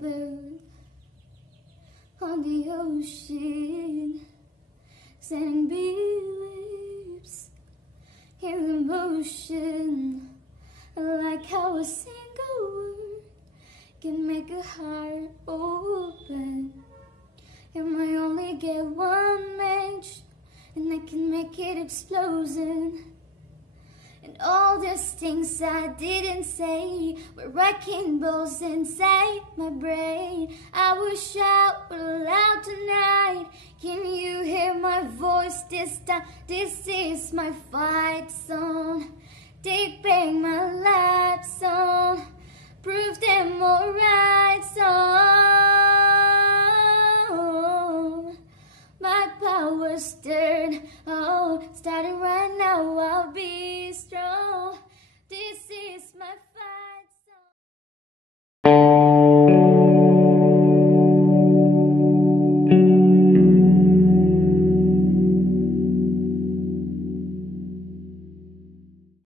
bird on the ocean, sending bee lips in the motion. I like how a single word can make a heart open. And I only get one match, and I can make it explosion. And all these things I didn't say were wrecking balls inside my brain. I wish I were loud tonight. Can you hear my voice this time? This is my fight song. They bang my lap song. Prove them alright song. My power's stirred, oh, starting right now, I'll be strong. This is my